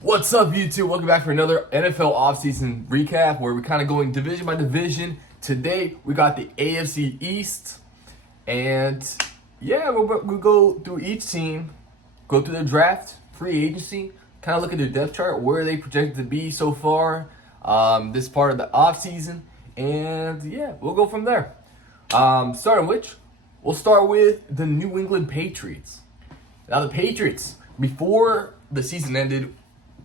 What's up, YouTube? Welcome back for another NFL offseason recap where we're kind of going division by division. Today, we got the AFC East. And yeah, we'll go through each team, go through their draft, free agency, kind of look at their depth chart, where they projected to be so far, this part of the offseason. And yeah, we'll go from there. Starting which, we'll start with the New England Patriots. Now, the Patriots, before the season ended,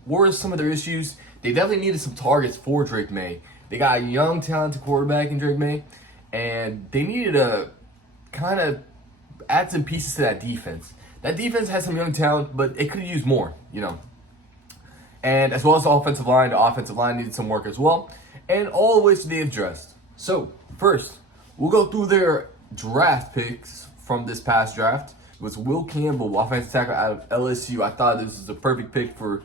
what were some of their issues? They definitely needed some targets for Drake May. They got a young, talented quarterback in Drake May, and they needed to kind of add some pieces to that defense. That defense has some young talent, but it could have used more, And as well as the offensive line needed some work as well. And all the ways they addressed. So, first, we'll go through their draft picks from this past draft. It was Will Campbell, offensive tackle out of LSU. I thought this was the perfect pick for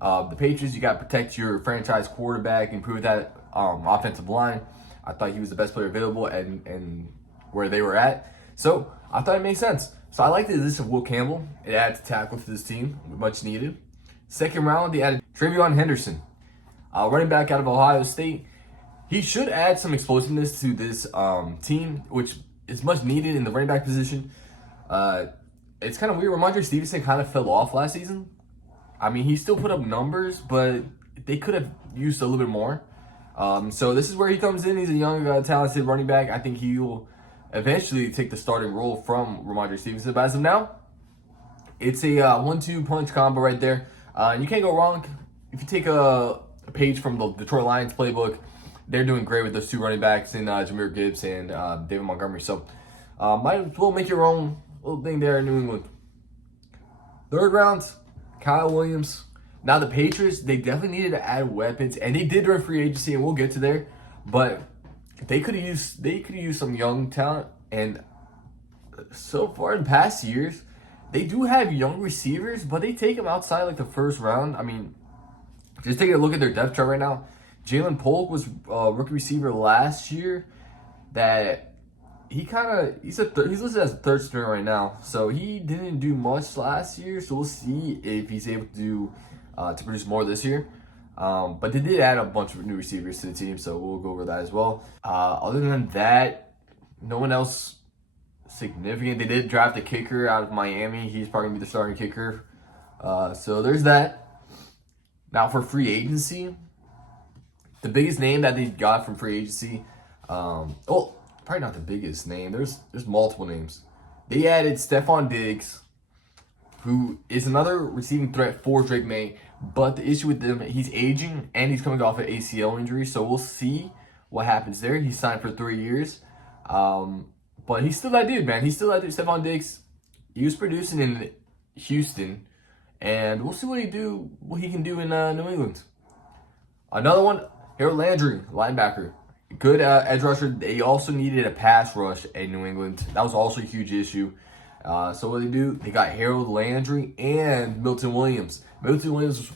the Patriots. You got to protect your franchise quarterback, improve that offensive line. I thought he was the best player available and where they were at. So I thought it made sense. So I like the addition of Will Campbell. It adds tackle to this team, much needed. Second round, they added Travion Henderson, running back out of Ohio State. He should add some explosiveness to this team, which is much needed in the running back position. It's kind of weird. Ramondre Stevenson kind of fell off last season. I mean, he still put up numbers, but they could have used a little bit more. So this is where he comes in. He's a young, talented running back. I think he will eventually take the starting role from Ramondre Stevenson. But as of now, it's a 1-2 punch combo right there. You can't go wrong. If you take a page from the Detroit Lions playbook, they're doing great with those two running backs in Jahmyr Gibbs and David Montgomery. So might as well make your own little thing there in New England. Third round, Kyle Williams. Now the Patriots, they definitely needed to add weapons, and they did during free agency, and we'll get to there. But they could have used some young talent, and so far in past years, they do have young receivers, but they take them outside like the first round. I mean, just taking a look at their depth chart right now, Jalen Polk was a rookie receiver last year. That he's listed as a third stringer right now, so he didn't do much last year. So we'll see if he's able to do to produce more this year. But they did add a bunch of new receivers to the team, so we'll go over that as well. Other than that, no one else significant. They did draft a kicker out of Miami. He's probably gonna be the starting kicker. So there's that. Now for free agency, the biggest name that they got from free agency, probably not the biggest name. There's multiple names. They added Stephon Diggs, who is another receiving threat for Drake May. But the issue with him, he's aging and he's coming off an ACL injury. So we'll see what happens there. He's signed for 3 years. But he's still that dude, man. He's still that dude. Stephon Diggs, he was producing in Houston. And we'll see what he can do in New England. Another one, Harold Landry, linebacker. Good edge rusher. They also needed a pass rush in New England. That was also a huge issue. So what do? They got Harold Landry and Milton Williams. Milton Williams was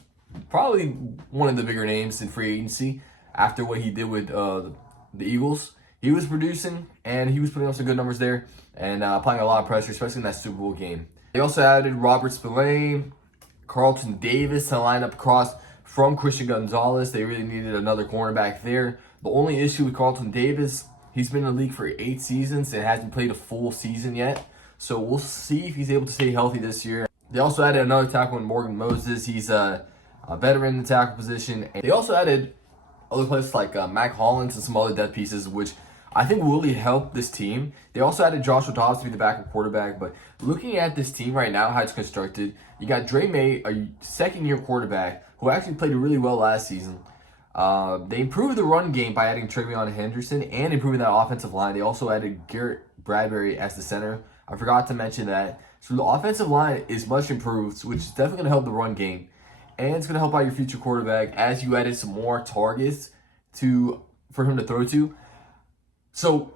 probably one of the bigger names in free agency after what he did with the Eagles. He was producing, and he was putting up some good numbers there and applying a lot of pressure, especially in that Super Bowl game. They also added Robert Spillane, Carlton Davis to line up across from Christian Gonzalez. They really needed another cornerback there. The only issue with Carlton Davis, he's been in the league for 8 seasons and hasn't played a full season yet. So we'll see if he's able to stay healthy this year. They also added another tackle in Morgan Moses. He's a veteran in the tackle position. And they also added other players like Mac Hollins and some other depth pieces, which I think will really help this team. They also added Joshua Dobbs to be the backup quarterback. But looking at this team right now, how it's constructed, you got Dre May, a second-year quarterback, who actually played really well last season. They improved the run game by adding Travion Henderson and improving that offensive line. They also added Garrett Bradbury as the center. I forgot to mention that. So the offensive line is much improved, which is definitely going to help the run game. And it's going to help out your future quarterback as you added some more targets for him to throw to. So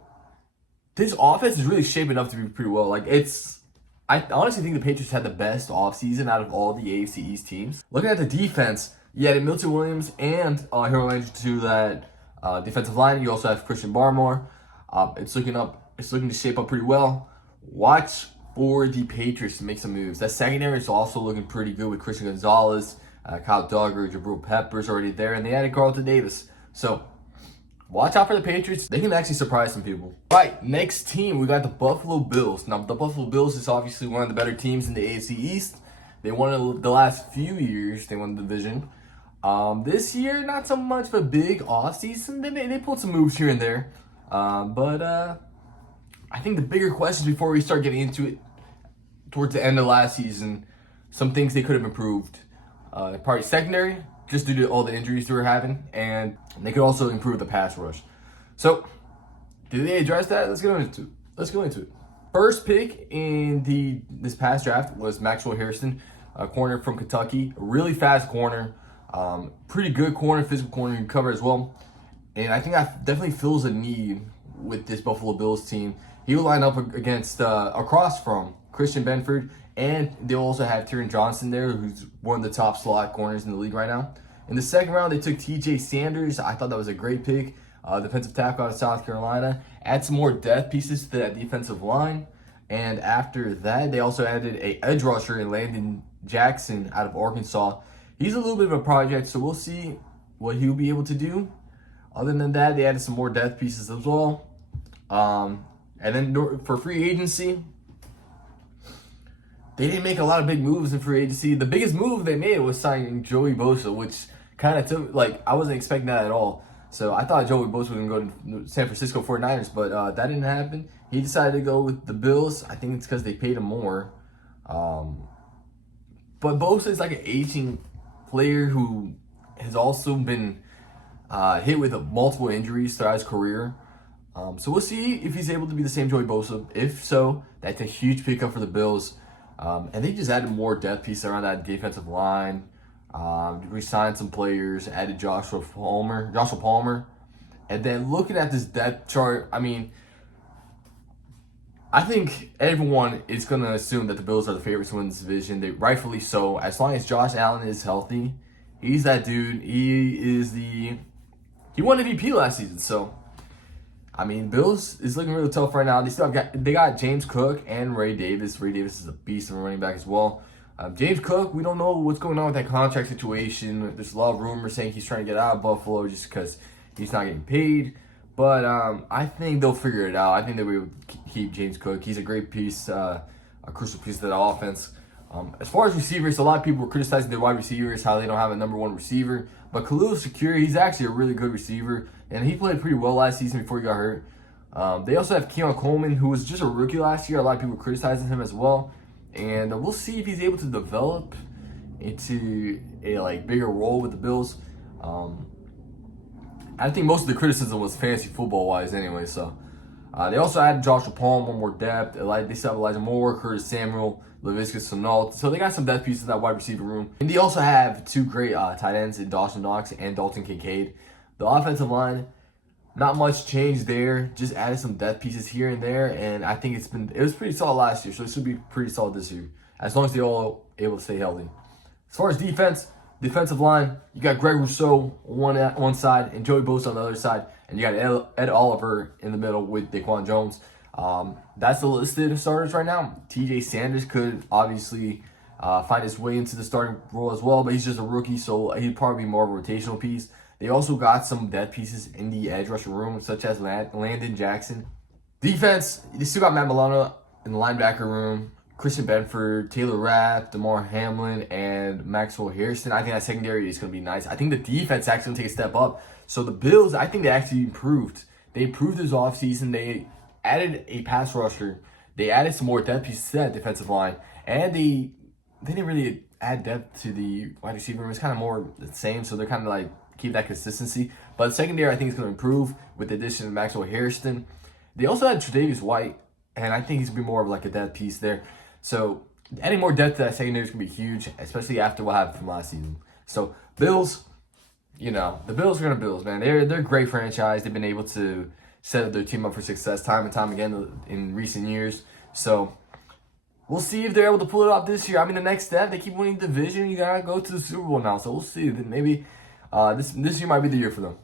this offense is really shaping up to be pretty well. I honestly think the Patriots had the best offseason out of all the AFC East teams. Looking at the defense, you added Milton Williams and Harold Landry to that defensive line. You also have Christian Barmore. It's looking to shape up pretty well. Watch for the Patriots to make some moves. That secondary is also looking pretty good with Christian Gonzalez, Kyle Duggar, Jabril Peppers already there, and they added Carlton Davis. So watch out for the Patriots. They can actually surprise some people. All right, next team, we got the Buffalo Bills. Now, the Buffalo Bills is obviously one of the better teams in the AFC East. They won it the last few years. They won the division. This year, not so much of a big offseason. They pulled some moves here and there. But I think the bigger questions before we start getting into it, towards the end of last season, some things they could have improved. Probably secondary, just due to all the injuries they were having, and they could also improve the pass rush. So, did they address that? Let's go into it. First pick in this past draft was Maxwell Harrison, a corner from Kentucky, a really fast corner, pretty good corner, physical corner, you can cover as well. And I think that definitely fills a need with this Buffalo Bills team. He will line up against across from Christian Benford, and they'll also have Tyron Johnson there, who's one of the top slot corners in the league right now. In the second round, they took TJ Sanders. I thought that was a great pick. Defensive tackle out of South Carolina. Add some more depth pieces to that defensive line. And after that, they also added a edge rusher in Landon Jackson out of Arkansas. He's a little bit of a project, so we'll see what he'll be able to do. Other than that, they added some more depth pieces as well. And then for free agency, they didn't make a lot of big moves in free agency. The biggest move they made was signing Joey Bosa, which kind of took, I wasn't expecting that at all. So I thought Joey Bosa was going to go to San Francisco 49ers, but that didn't happen. He decided to go with the Bills. I think it's because they paid him more. But Bosa is like an aging player who has also been hit with multiple injuries throughout his career. So we'll see if he's able to be the same Joey Bosa. If so, that's a huge pickup for the Bills. And they just added more depth pieces around that defensive line. Re-signed some players, added Joshua Palmer. And then looking at this depth chart, I think everyone is going to assume that the Bills are the favorites to win this division. They rightfully so. As long as Josh Allen is healthy, he's that dude. He won MVP last season, so Bills is looking really tough right now. They got James Cook and Ray Davis. Ray Davis is a beast of a running back as well. James Cook, we don't know what's going on with that contract situation. There's a lot of rumors saying he's trying to get out of Buffalo just because he's not getting paid. But I think they'll figure it out. I think they will keep James Cook. He's a great piece, a crucial piece to that offense. As far as receivers, a lot of people were criticizing their wide receivers, how they don't have a number one receiver. But Khalil Shakir, he's actually a really good receiver. And he played pretty well last season before he got hurt. They also have Keon Coleman, who was just a rookie last year. A lot of people were criticizing him as well. And we'll see if he's able to develop into a bigger role with the Bills. I think most of the criticism was fantasy football-wise anyway. So they also added Joshua Palmer, more depth. They still have Elijah Moore, Curtis Samuel, Laviska Shenault. So they got some depth pieces in that wide receiver room. And they also have two great tight ends in Dawson Knox and Dalton Kincaid. The offensive line, not much change there. Just added some depth pieces here and there, and I think it was pretty solid last year, so it should be pretty solid this year, as long as they're all able to stay healthy. As far as defensive line, you got Greg Rousseau on one side and Joey Bosa on the other side, and you got Ed Oliver in the middle with Daquan Jones. That's the listed starters right now. TJ Sanders could obviously find his way into the starting role as well, but he's just a rookie, so he'd probably be more of a rotational piece. They also got some depth pieces in the edge rusher room, such as Landon Jackson. Defense, they still got Matt Milano in the linebacker room, Christian Benford, Taylor Rapp, DeMar Hamlin, and Maxwell Harrison. I think that secondary is going to be nice. I think the defense actually going to take a step up. So the Bills, I think they actually improved. They improved this offseason. They added a pass rusher. They added some more depth pieces to that defensive line. And they didn't really add depth to the wide receiver room. It's kind of more the same, so they're kind of keep that consistency. But the secondary, I think, is going to improve with the addition of Maxwell Harrison. They also had Tre'Davious White, and I think he's going to be more of a depth piece there. So adding more depth to that secondary is going to be huge, especially after what happened from last season. So Bills, the Bills are going to Bills, man. They're a great franchise. They've been able to set their team up for success time and time again in recent years. So we'll see if they're able to pull it off this year. The next step, they keep winning the division. You got to go to the Super Bowl now. So we'll see. Maybe this year might be the year for them.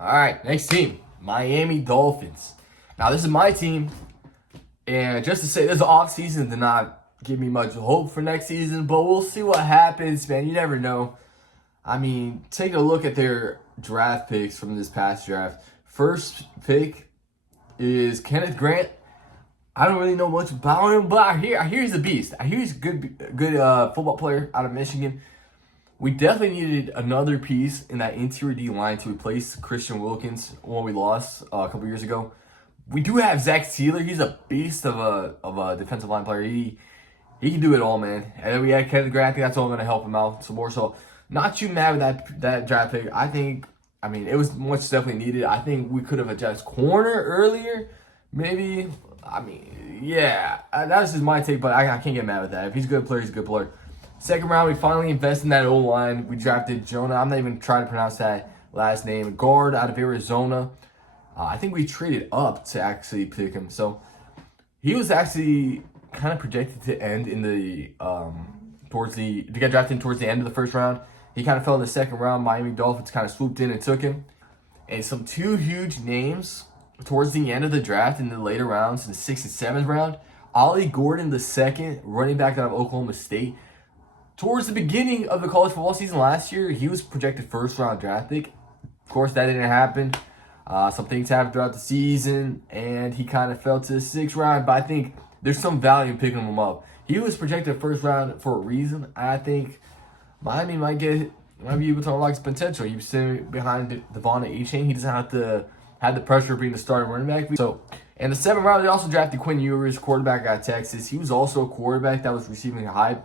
All right, next team, Miami Dolphins. Now, this is my team. And just to say, this offseason did not give me much hope for next season. But we'll see what happens, man. You never know. I mean, take a look at their draft picks from this past draft. First pick is Kenneth Grant. I don't really know much about him, but I hear he's a beast. I hear he's a good football player out of Michigan. We definitely needed another piece in that interior D line to replace Christian Wilkins when we lost a couple years ago. We do have Zach Sealer. He's a beast of a defensive line player. He can do it all, man. And then we had Kenneth Grant. I think that's all going to help him out some more. So not too mad with that draft pick. I mean, it was much definitely needed. I think we could have adjusted corner earlier, maybe. I mean, yeah, that's just my take, but I can't get mad with that. If he's a good player, he's a good player. Second round, we finally invested in that O-line. We drafted Jonah. I'm not even trying to pronounce that last name. Guard out of Arizona. I think we traded up to actually pick him. So he was actually kind of projected to end in the to get drafted towards the end of the first round. He kind of fell in the second round. Miami Dolphins kind of swooped in and took him. And some two huge names towards the end of the draft in the later rounds, in the 6th and 7th round. Ollie Gordon the second, running back out of Oklahoma State. Towards the beginning of the college football season last year, he was projected first round draft pick. Of course, that didn't happen. Some things happened throughout the season, and he kind of fell to the 6th round. But I think there's some value in picking him up. He was projected first round for a reason. I think Miami might be able to unlock his potential. He was sitting behind Devon A-Chain. He doesn't have to have the pressure of being the starting running back. So, in the 7th round, they also drafted Quinn Ewers, quarterback out of Texas. He was also a quarterback that was receiving hype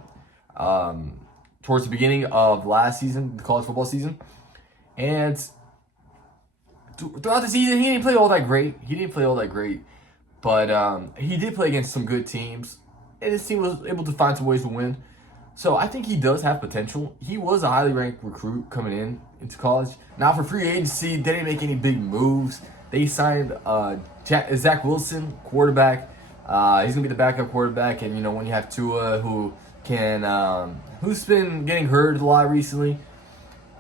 towards the beginning of last season, the college football season. And throughout the season, he didn't play all that great. But he did play against some good teams. And his team was able to find some ways to win. So I think he does have potential. He was a highly ranked recruit coming into college. Now for free agency, they didn't make any big moves. They signed Zach Wilson, quarterback. He's gonna be the backup quarterback, and when you have Tua, who's been getting hurt a lot recently,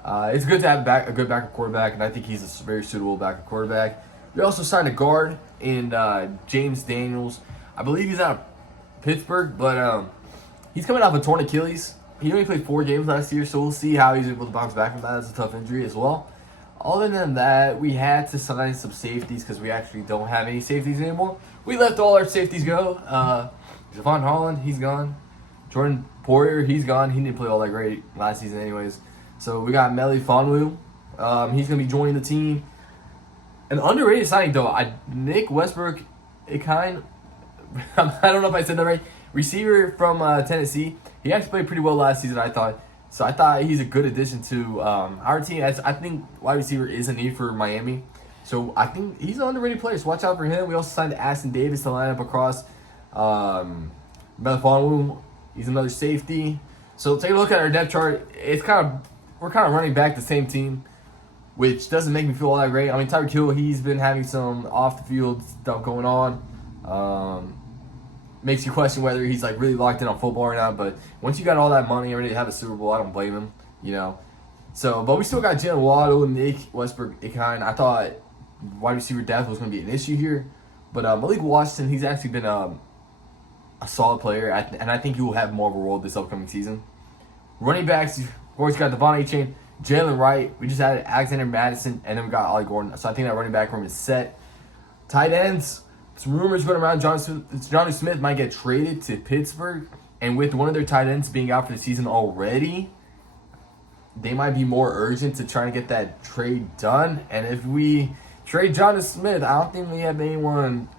it's good to have a good backup quarterback, and I think he's a very suitable backup quarterback. We also signed a guard in James Daniels. I believe he's out of Pittsburgh, but he's coming off a torn Achilles. He only played 4 games last year, so we'll see how he's able to bounce back from that. It's a tough injury as well. Other than that, we had to sign some safeties because we actually don't have any safeties anymore. We let all our safeties go. Javon Holland, he's gone. Jordan Poyer, he's gone. He didn't play all that great last season anyways. So we got Meli Fonwu. He's going to be joining the team. An underrated signing, though. Nick Westbrook, I don't know if I said that right. Receiver from Tennessee. He actually played pretty well last season, I thought. So I thought he's a good addition to our team. I think wide receiver is a need for Miami. So I think he's an underrated player. So watch out for him. We also signed Aston Davis to line up across Melifonwu. He's another safety. So take a look at our depth chart. We're kind of running back the same team, which doesn't make me feel all that great. I mean, Tyreek Hill, he's been having some off the field stuff going on. Makes you question whether he's really locked in on football or not. But once you got all that money already to have a Super Bowl, I don't blame him. So, but we still got Jalen Waddle, Nick Westbrook, Ikine. I thought wide receiver depth was going to be an issue here, but Malik Washington, he's actually been a solid player, and I think he will have more of a role this upcoming season. Running backs, of course, got Devon A-Chain, Jalen Wright. We just added Alexander Madison, and then we got Ollie Gordon. So I think that running back room is set. Tight ends. Some rumors going around. Johnny Smith might get traded to Pittsburgh. And with one of their tight ends being out for the season already, they might be more urgent to try to get that trade done. And if we trade Johnny Smith, I don't think we have anyone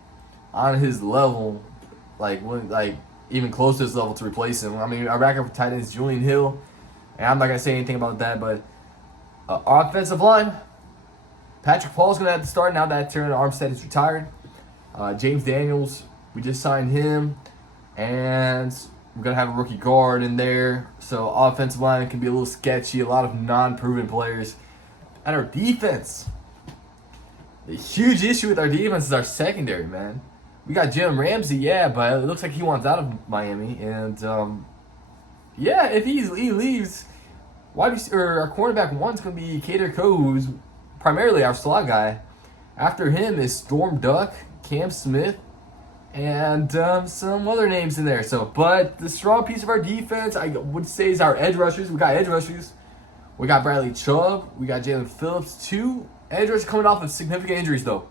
on his level, even close to his level to replace him. I mean, our backup for tight ends, Julian Hill. And I'm not going to say anything about that, but offensive line, Patrick Paul's going to have to start now that Terran Armstead is retired. James Daniels, we just signed him, and we're going to have a rookie guard in there. So offensive line can be a little sketchy, a lot of non-proven players. And our defense, the huge issue with our defense is our secondary, man. We got Jalen Ramsey, but it looks like he wants out of Miami. And, if he leaves, our cornerback one's going to be Kader Coe, who's primarily our slot guy. After him is Storm Duck, Cam Smith, and some other names in there. But the strong piece of our defense, I would say, is our edge rushers. We got edge rushers We got Bradley Chubb. We got Jalen Phillips. 2 edge rushers coming off of significant injuries, though.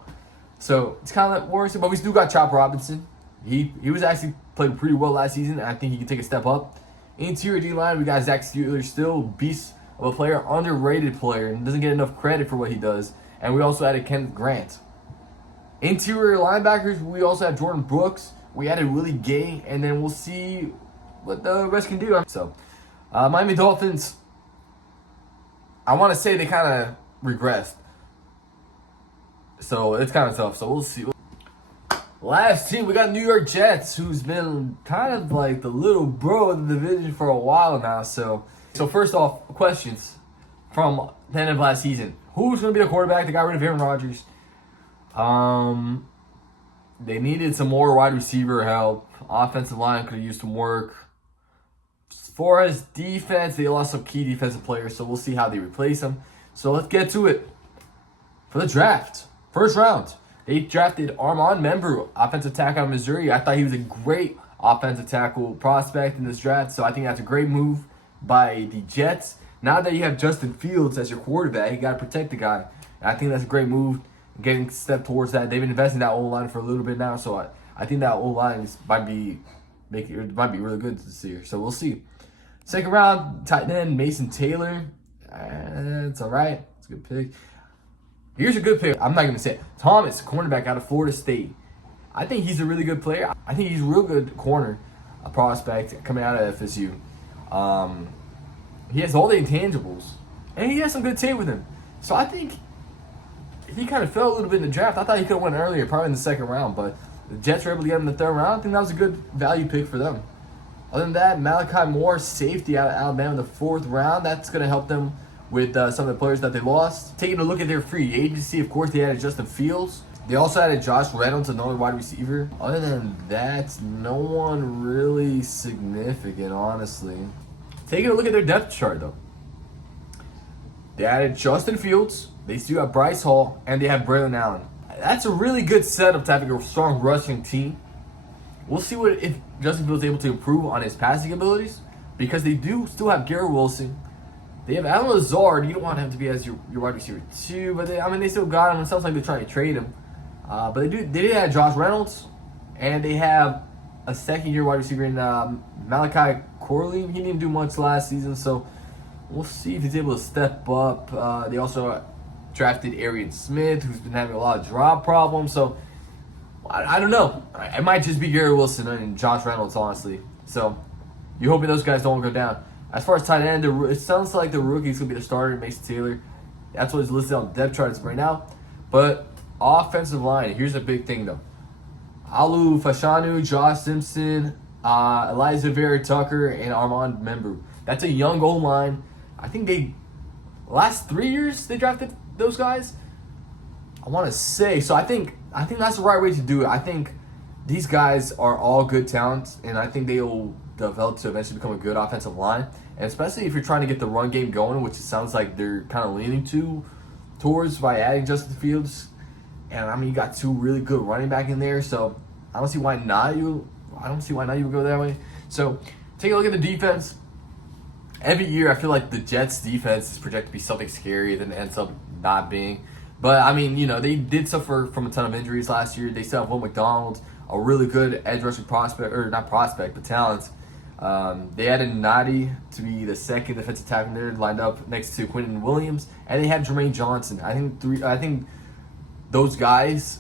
So it's kind of worrisome. But we still got Chop Robinson. He was actually played pretty well last season. I think he can take a step up. Interior D-line, we got Zach Steeler, still beast of a player, underrated player, and doesn't get enough credit for what he does. And we also added Kenneth Grant. Interior linebackers, we also have Jordan Brooks. We added Willie Gay, and then we'll see what the rest can do. So, Miami Dolphins, I want to say they kind of regressed. So, it's kind of tough. So, we'll see. Last team, we got New York Jets, who's been kind of like the little bro of the division for a while now. So first off, questions from the end of last season. Who's going to be the quarterback? They got rid of Aaron Rodgers. They needed some more wide receiver help. Offensive line could have used some work. As far as defense, they lost some key defensive players, so we'll see how they replace them. So let's get to it. For the draft, first round, they drafted Armand Membrew, offensive tackle out of Missouri. I thought he was a great offensive tackle prospect in this draft, so I think that's a great move by the Jets. Now that you have Justin Fields as your quarterback, you got to protect the guy. And I think that's a great move, getting a step towards that. They've been investing in that O-line for a little bit now, so I think that O-line might be really good this year. So we'll see. Second round, tight end Mason Taylor. It's all right. It's a good pick. Here's a good pick. I'm not going to say it. Thomas, cornerback out of Florida State. I think he's a really good player. I think he's a real good corner, a prospect coming out of FSU. He has all the intangibles, and he has some good tape with him. So I think he kind of fell a little bit in the draft. I thought he could have went earlier, probably in the second round, but the Jets were able to get him in the third round. I think that was a good value pick for them. Other than that, Malachi Moore, safety out of Alabama in the fourth round. That's going to help them with some of the players that they lost. Taking a look at their free agency, of course, they added Justin Fields. They also added Josh Reynolds, another wide receiver. Other than that, no one really significant, honestly. Taking a look at their depth chart, though. They added Justin Fields. They still have Bryce Hall, and they have Braylon Allen. That's a really good setup to having a strong rushing team. We'll see if Justin Fields is able to improve on his passing abilities, because they do still have Garrett Wilson. They have Alan Lazard. You don't want him to be as your wide receiver too, but they still got him. It sounds like they're trying to trade him. But they did have Josh Reynolds, and they have a second-year wide receiver in Malachi Corley. He didn't do much last season, so we'll see if he's able to step up. They also drafted Arian Smith, who's been having a lot of drop problems. So I don't know. It might just be Garrett Wilson and Josh Reynolds, honestly. So you're hoping those guys don't go down. As far as tight end, it sounds like the rookie's going to be the starter, Mason Taylor. That's what is listed on the depth charts right now. But offensive line, here's a big thing, though. Alu Fashanu, Josh Simpson, Elijah Vera-Tucker, and Armand Membrew. That's a young O-line. I think last 3 years they drafted those guys. I want to say. So I think that's the right way to do it. I think these guys are all good talents, and I think they will develop to eventually become a good offensive line. And especially if you're trying to get the run game going, which it sounds like they're kind of leaning towards by adding Justin Fields. And you got 2 really good running back in there, so I don't see why not you would go that way. So take a look at the defense. Every year I feel like the Jets defense is projected to be something scary, then it ends up not being. But they did suffer from a ton of injuries last year. They still have Will McDonald, a really good edge rushing prospect, or not prospect, but talent. They added Nadi to be the second defensive tackle there, lined up next to Quentin Williams, and they have Jermaine Johnson. I think those guys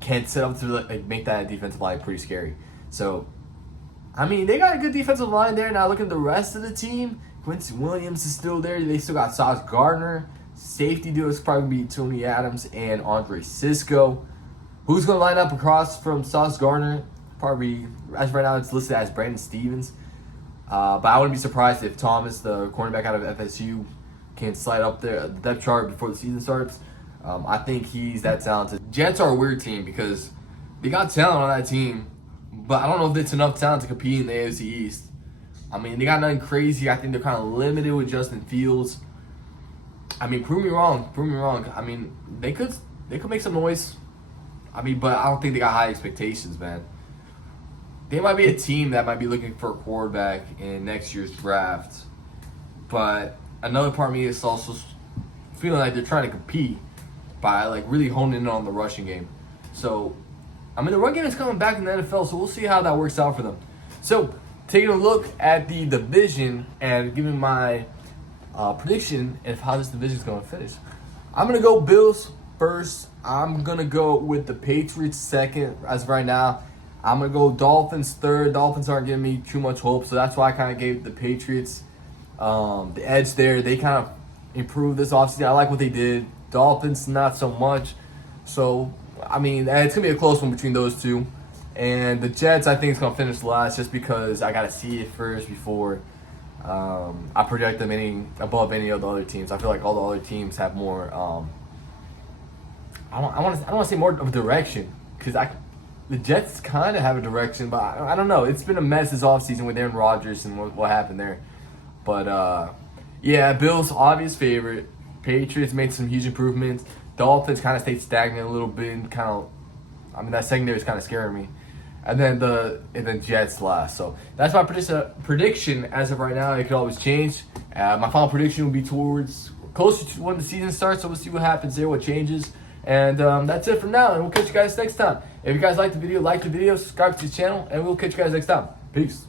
can set up to make that defensive line pretty scary. So, they got a good defensive line there. Now look at the rest of the team. Quincy Williams is still there. They still got Sauce Gardner. Safety duo is probably going to be Tony Adams and Andre Sisco. Who's going to line up across from Sauce Gardner? Probably, as right now, it's listed as Brandon Stevens. But I wouldn't be surprised if Thomas, the cornerback out of FSU, can slide up the depth chart before the season starts. I think he's that talented. Jets are a weird team because they got talent on that team, but I don't know if it's enough talent to compete in the AFC East. They got nothing crazy. I think they're kind of limited with Justin Fields. Prove me wrong. They could make some noise. But I don't think they got high expectations, man. They might be a team that might be looking for a quarterback in next year's draft. But another part of me is also feeling like they're trying to compete by like really honing in on the rushing game. So, I mean, the run game is coming back in the NFL, so we'll see how that works out for them. So, taking a look at the division and giving my prediction of how this division is going to finish. I'm going to go Bills first. I'm going to go with the Patriots second as of right now. I'm going to go Dolphins third. Dolphins aren't giving me too much hope, so that's why I kind of gave the Patriots the edge there. They kind of improved this offseason. I like what they did. Dolphins, not so much. So, I mean, it's going to be a close one between those two. And the Jets, I think, is going to finish last just because I got to see it first before I project them above any of the other teams. I feel like all the other teams have more. I don't want to say more of a direction because the Jets kind of have a direction, but I don't know. It's been a mess this offseason with Aaron Rodgers and what happened there. But yeah, Bills obvious favorite. Patriots made some huge improvements. Dolphins kind of stayed stagnant a little bit. That secondary is kind of scaring me. And then Jets last. So that's my prediction as of right now. It could always change. My final prediction will be towards closer to when the season starts. So we'll see what happens there, what changes. And that's it for now. And we'll catch you guys next time. If you guys like the video, subscribe to the channel, and we'll catch you guys next time. Peace.